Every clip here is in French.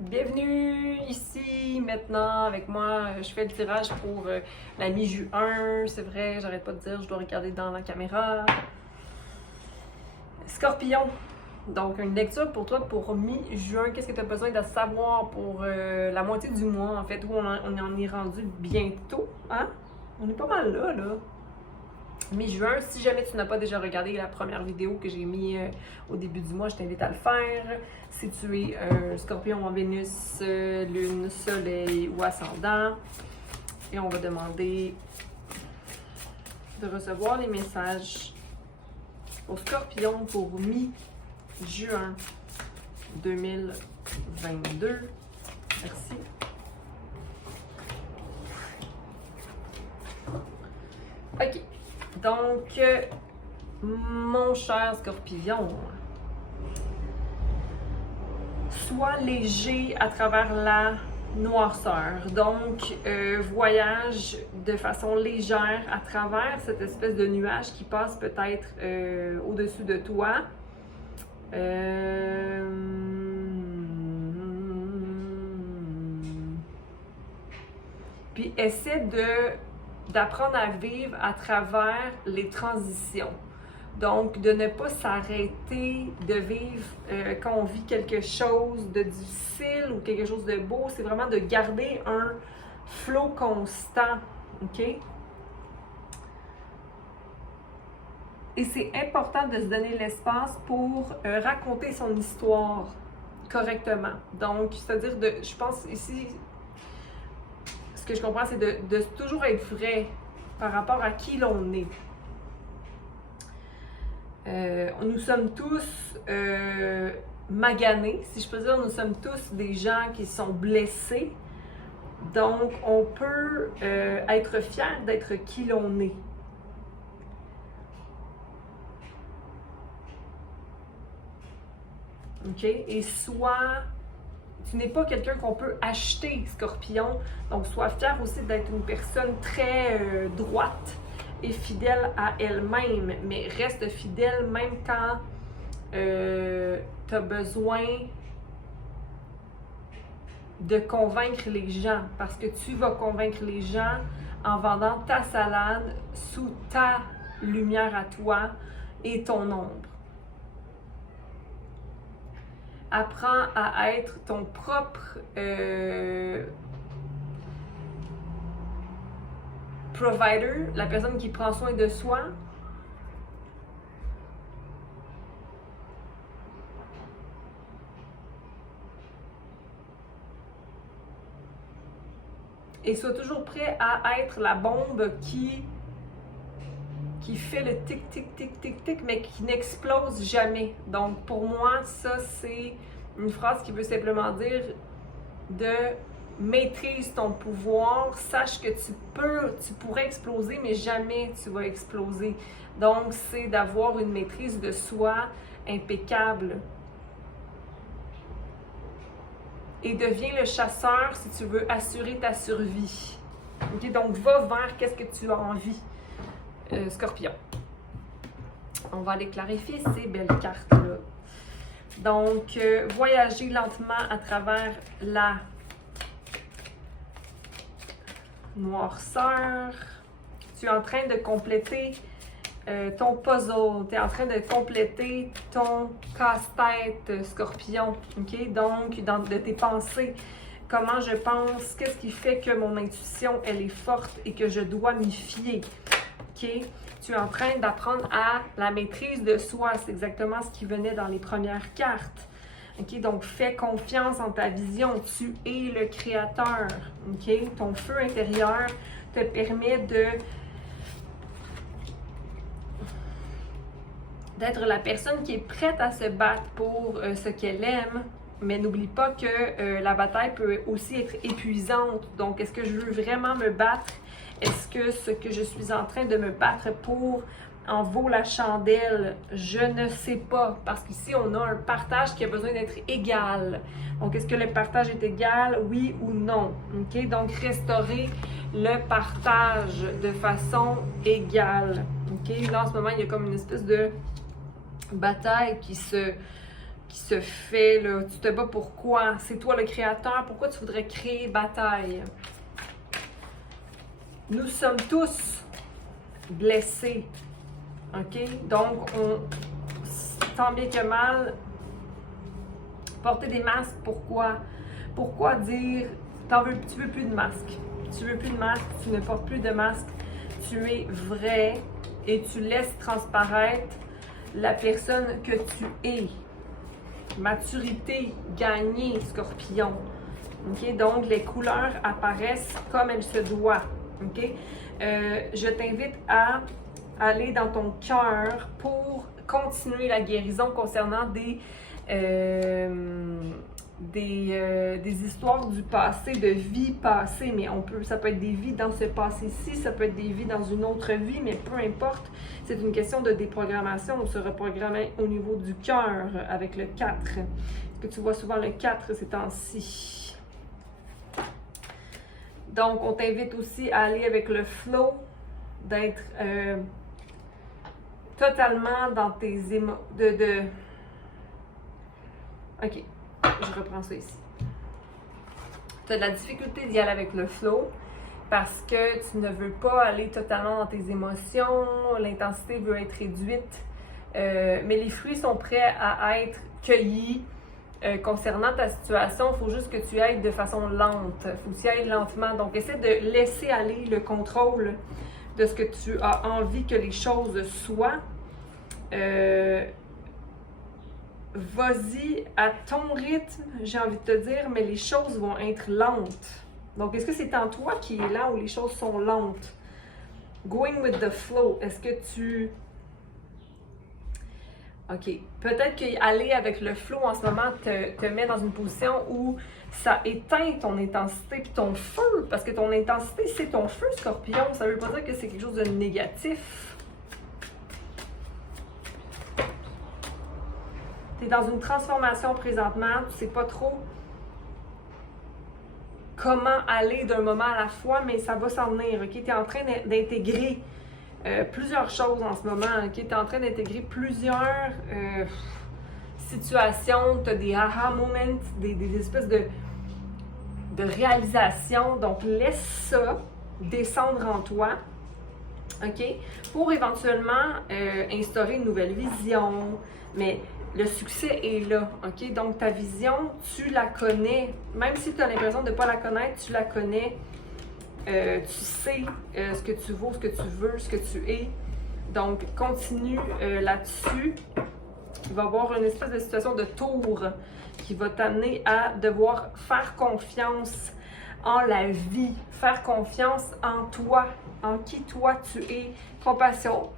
Bienvenue ici, maintenant, avec moi. Je fais le tirage pour la mi-juin. C'est vrai, j'arrête pas de dire, je dois regarder dans la caméra. Scorpion. Donc, une lecture pour toi pour mi-juin. Qu'est-ce que tu as besoin de savoir pour la moitié du mois, en fait, où on en est rendu bientôt, hein? On est pas mal là. Mi-juin. Si jamais tu n'as pas déjà regardé la première vidéo que j'ai mis au début du mois, je t'invite à le faire. Si tu es un scorpion en Vénus, Lune, Soleil ou Ascendant. Et on va demander de recevoir les messages au scorpion pour mi-juin 2022. Merci. OK. Donc, mon cher scorpion, sois léger à travers la noirceur. Donc, voyage de façon légère à travers cette espèce de nuage qui passe peut-être au-dessus de toi. Puis, essaie d'apprendre à vivre à travers les transitions. Donc, de ne pas s'arrêter de vivre quand on vit quelque chose de difficile ou quelque chose de beau. C'est vraiment de garder un flow constant, OK? Et c'est important de se donner l'espace pour raconter son histoire correctement. Donc, c'est-à-dire, je pense ici, ce que je comprends, c'est de toujours être vrai par rapport à qui l'on est. Nous sommes tous maganés, si je peux dire, nous sommes tous des gens qui sont blessés. Donc, on peut être fier d'être qui l'on est. OK? Et tu n'es pas quelqu'un qu'on peut acheter, Scorpion. Donc, sois fier aussi d'être une personne très droite et fidèle à elle-même, mais reste fidèle même quand tu as besoin de convaincre les gens, parce que tu vas convaincre les gens en vendant ta salade sous ta lumière à toi et ton ombre. Apprends à être ton propre provider, la personne qui prend soin de soi. Et sois toujours prêt à être la bombe qui fait le tic, tic, tic, tic, tic, mais qui n'explose jamais. Donc, pour moi, ça, c'est une phrase qui veut simplement dire de maîtrise ton pouvoir, sache que tu pourrais exploser, mais jamais tu vas exploser. Donc, c'est d'avoir une maîtrise de soi impeccable. Et deviens le chasseur si tu veux assurer ta survie. Okay? Donc, va vers qu'est-ce que tu as envie, Scorpion. On va aller clarifier ces belles cartes-là. Donc, voyager lentement à travers la noirceur. Tu es en train de compléter ton puzzle. Tu es en train de compléter ton casse-tête, Scorpion. OK? Donc, de tes pensées. Comment je pense? Qu'est-ce qui fait que mon intuition, elle est forte et que je dois m'y fier? OK? Tu es en train d'apprendre à la maîtrise de soi. C'est exactement ce qui venait dans les premières cartes. OK? Donc, fais confiance en ta vision. Tu es le créateur. OK? Ton feu intérieur te permet d'être la personne qui est prête à se battre pour ce qu'elle aime. Mais n'oublie pas que la bataille peut aussi être épuisante. Donc, est-ce que je veux vraiment me battre? Est-ce que ce que je suis en train de me battre pour en vaut la chandelle? Je ne sais pas, parce qu'ici, on a un partage qui a besoin d'être égal. Donc, est-ce que le partage est égal, oui ou non? OK? Donc, restaurer le partage de façon égale. OK? Là, en ce moment, il y a comme une espèce de bataille qui se qui se fait, là. Tu te bats pourquoi? C'est toi le créateur. Pourquoi tu voudrais créer bataille? Nous sommes tous blessés. OK? Donc, tant bien que mal, porter des masques, pourquoi? Pourquoi dire, tu veux plus de masque? Tu veux plus de masque, tu ne portes plus de masque. Tu es vrai et tu laisses transparaître la personne que tu es. Maturité, gagner, Scorpion. Okay? Donc, les couleurs apparaissent comme elles se doivent. Okay? Je t'invite à aller dans ton cœur pour continuer la guérison concernant des histoires du passé, de vies passées, mais ça peut être des vies dans ce passé-ci, ça peut être des vies dans une autre vie, mais peu importe, c'est une question de déprogrammation, on se reprogrammer au niveau du cœur avec le 4. Est-ce que tu vois souvent le 4 ces temps-ci? Donc, on t'invite aussi à aller avec le flow, d'être totalement dans tes émotions, OK, je reprends ça ici. Tu as de la difficulté d'y aller avec le flow parce que tu ne veux pas aller totalement dans tes émotions, l'intensité veut être réduite, mais les fruits sont prêts à être cueillis. Concernant ta situation, il faut juste que tu ailles de façon lente. Il faut que tu ailles lentement. Donc, essaie de laisser aller le contrôle de ce que tu as envie que les choses soient. Vas-y à ton rythme, j'ai envie de te dire, mais les choses vont être lentes. Donc, est-ce que c'est en toi qui est lent ou les choses sont lentes? Going with the flow, est-ce que tu... OK. Peut-être qu'aller avec le flow en ce moment te met dans une position où ça éteint ton intensité et ton feu. Parce que ton intensité, c'est ton feu, Scorpion. Ça ne veut pas dire que c'est quelque chose de négatif. Tu es dans une transformation présentement. Tu ne sais pas trop comment aller d'un moment à la fois, mais ça va s'en venir. OK? Tu es en train d'intégrer plusieurs choses en ce moment. Okay? Tu es en train d'intégrer plusieurs situations. Tu as des aha moments, des espèces de réalisations. Donc, laisse ça descendre en toi. OK? Pour éventuellement instaurer une nouvelle vision. Mais le succès est là. OK? Donc, ta vision, tu la connais. Même si tu as l'impression de ne pas la connaître, tu la connais. Tu sais ce que tu vaux, ce que tu veux, ce que tu es. Donc, continue là-dessus. Il va y avoir une espèce de situation de tour qui va t'amener à devoir faire confiance en la vie, faire confiance en toi, en qui toi tu es. Compassion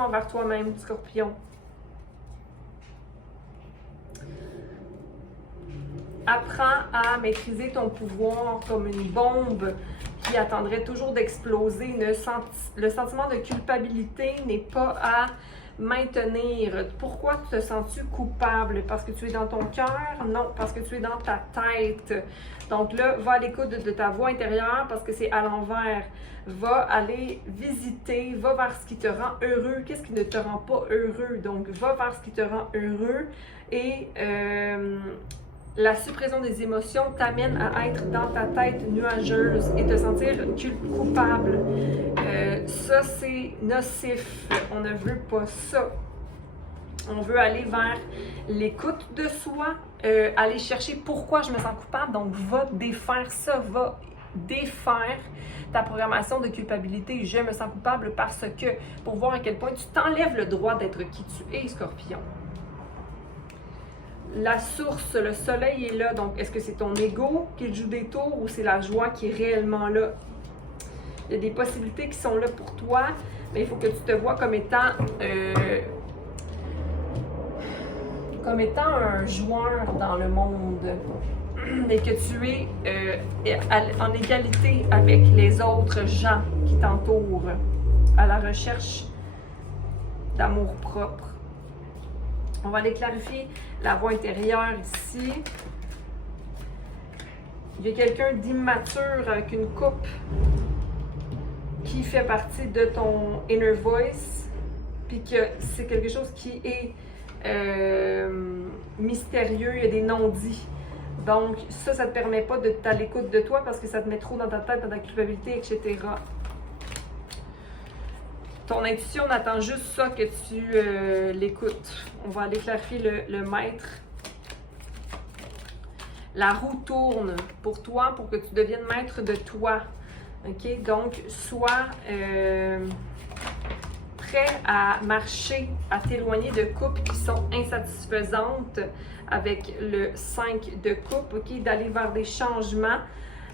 envers toi-même, Scorpion. Apprends à maîtriser ton pouvoir comme une bombe qui attendrait toujours d'exploser. Le sentiment de culpabilité n'est pas à maintenir. Pourquoi te sens-tu coupable? Parce que tu es dans ton cœur? Non, parce que tu es dans ta tête. Donc là, va à l'écoute de ta voix intérieure parce que c'est à l'envers. Va aller visiter, va vers ce qui te rend heureux. Qu'est-ce qui ne te rend pas heureux? Donc, va vers ce qui te rend heureux et... la suppression des émotions t'amène à être dans ta tête nuageuse et te sentir coupable. Ça, c'est nocif. On ne veut pas ça. On veut aller vers l'écoute de soi, aller chercher pourquoi je me sens coupable. Donc, va défaire ça, va défaire ta programmation de culpabilité. Je me sens coupable parce que, pour voir à quel point tu t'enlèves le droit d'être qui tu es, Scorpion. La source, le soleil est là, donc est-ce que c'est ton ego qui joue des tours ou c'est la joie qui est réellement là? Il y a des possibilités qui sont là pour toi, mais il faut que tu te vois comme étant un joueur dans le monde et que tu es en égalité avec les autres gens qui t'entourent, à la recherche d'amour propre. On va aller clarifier la voix intérieure ici. Il y a quelqu'un d'immature avec une coupe qui fait partie de ton inner voice, puis que c'est quelque chose qui est mystérieux, il y a des non-dits. Donc, ça te permet pas d'être à l'écoute de toi parce que ça te met trop dans ta tête, dans ta culpabilité, etc. Ton intuition n'attend juste ça que tu l'écoutes. On va aller clarifier le maître. La roue tourne pour toi, pour que tu deviennes maître de toi. OK? Donc, sois prêt à marcher, à t'éloigner de couples qui sont insatisfaisantes avec le 5 de coupe, OK? D'aller vers des changements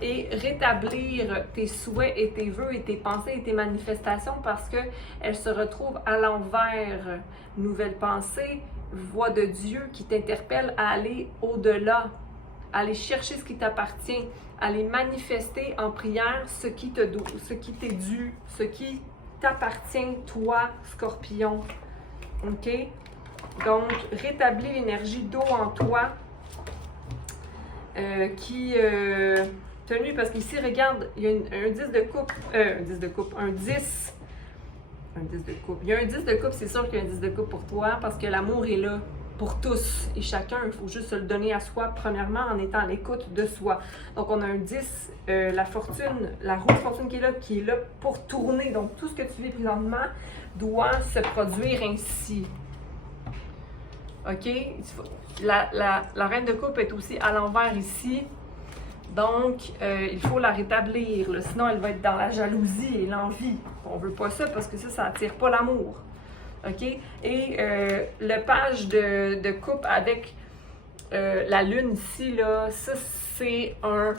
et rétablir tes souhaits et tes vœux et tes pensées et tes manifestations parce qu'elles se retrouvent à l'envers. Nouvelle pensée, voix de Dieu qui t'interpelle à aller au-delà, à aller chercher ce qui t'appartient, à aller manifester en prière ce qui t'est dû, ce qui t'appartient, toi, Scorpion. OK? Donc, rétablis l'énergie d'eau en toi qui... tenu parce qu'ici, regarde, il y a un 10 de coupe, un 10 de coupe, un 10 de coupe. Il y a un 10 de coupe, c'est sûr qu'il y a un 10 de coupe pour toi parce que l'amour est là pour tous et chacun. Il faut juste se le donner à soi, premièrement, en étant à l'écoute de soi. Donc, on a un 10, la fortune, la roue de fortune qui est là pour tourner. Donc, tout ce que tu vis présentement doit se produire ainsi. OK? La reine de coupe est aussi à l'envers ici. Donc, il faut la rétablir. Là. Sinon, elle va être dans la jalousie et l'envie. On ne veut pas ça parce que ça n'attire pas l'amour. OK? Et le page de coupe avec la lune ici, là, ça, c'est un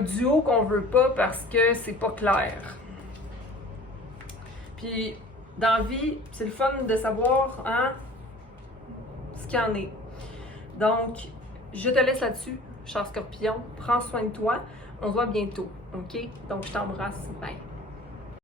duo qu'on ne veut pas parce que c'est pas clair. Puis, dans la vie, c'est le fun de savoir hein, ce qu'il y en est. Donc, je te laisse là-dessus, cher Scorpion. Prends soin de toi. On se voit bientôt, OK? Donc, je t'embrasse. Bye.